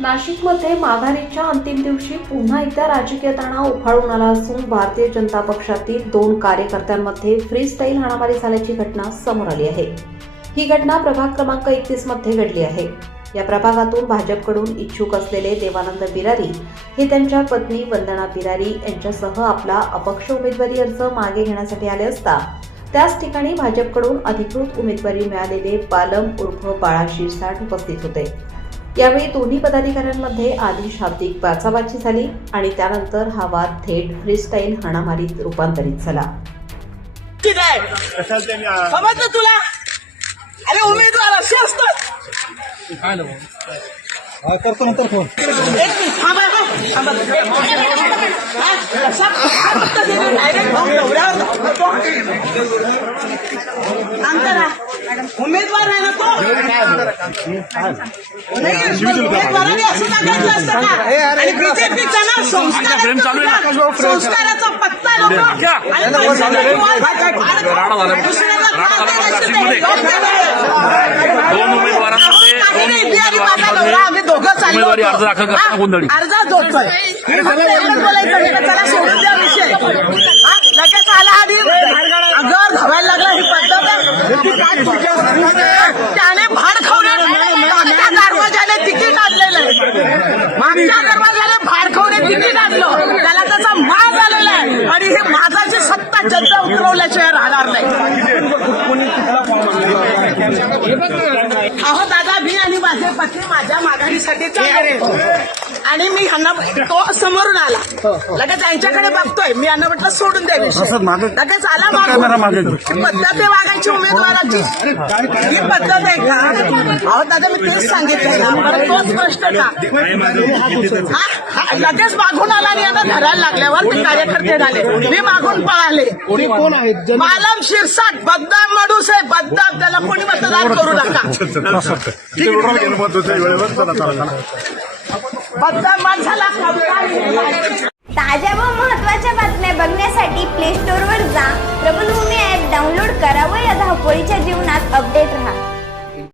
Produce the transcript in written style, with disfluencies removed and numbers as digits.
नाशिकमध्ये माघारीच्या अंतिम दिवशी पुन्हा एकदा राजकीय तणाव उफाळून आला असून भारतीय जनता पक्षातील 2 कार्यकर्त्यांमध्ये फ्रीस्टाईल हाणामारी झाल्याची घटना समोर आली आहे। ही घटना प्रभाग क्रमांक 31 मध्ये घडली आहे। या प्रभागातून भाजपकडून इच्छुक असलेले देवानंद बिरारी हे त्यांच्या पत्नी वंदना बिरारी यांच्यासह आपला अपक्ष उमेदवारी अर्ज मागे घेण्यासाठी आले असता त्याच ठिकाणी भाजपकडून अधिकृत उमेदवारी मिळालेले बालम उर्फ बाळा शिरसाट उपस्थित होते। यावेळी दोन्ही पदाधिकाऱ्यांमध्ये आधी शाब्दिक बाचाबाची झाली आणि त्यानंतर हा वाद थेट फ्रीस्टाईल हाणामारीत रूपांतरित झाला। समजलं तुला? अरे उमेदवार असे असतात। करतो नंतर फोन। उमेदवार आहे ना तो उमेदवाराने असं सांगायचं असतं का? आणि बीजेपीचा ना संस्काराचा पत्ता आम्ही दोघं चाललो अर्जा जोडतोय चला सोडून द्या विषय लगेच आला आणि घर धवायला लागला। ही पद्धत त्याने भाड खावणे दरवाजाने तिकीट आणलेलं आहे। मागच्या दरवाजाने भाड खावणे तिकीट आणलं त्याला त्याचा माज आलेला आहे आणि ही माझाची सत्ता जनता उतरवल्याशिवाय राहणार नाही। अहो दादा मी आणि माझे पती माझ्या माघारीसाठी आणि मी ह्यांना तो समोरून आला लगेच त्यांच्याकडे बघतोय मी यांना म्हटलं सोडून द्यावी लगेच आला पद्धत आहे वागायची उमेदवाराची ही पद्धत आहे का? अहो दादा मी तेच सांगितलं तोच प्रश्न का लगेच मागून आला आणि आता धरायला लागल्यावर ते कार्यकर्ते झाले मी मागून पळाले। बालम शिरसाट बदनाम माणूस आहे बदनाम त्याला कोणी मतदान करू नका। ताज्या व महत्त्वाच्या बातम्या बघण्यासाठी प्ले स्टोअरवर जा, प्रबलभूमी ॲप डाउनलोड करा व या धावपळीच्या जीवनात अपडेट रहा।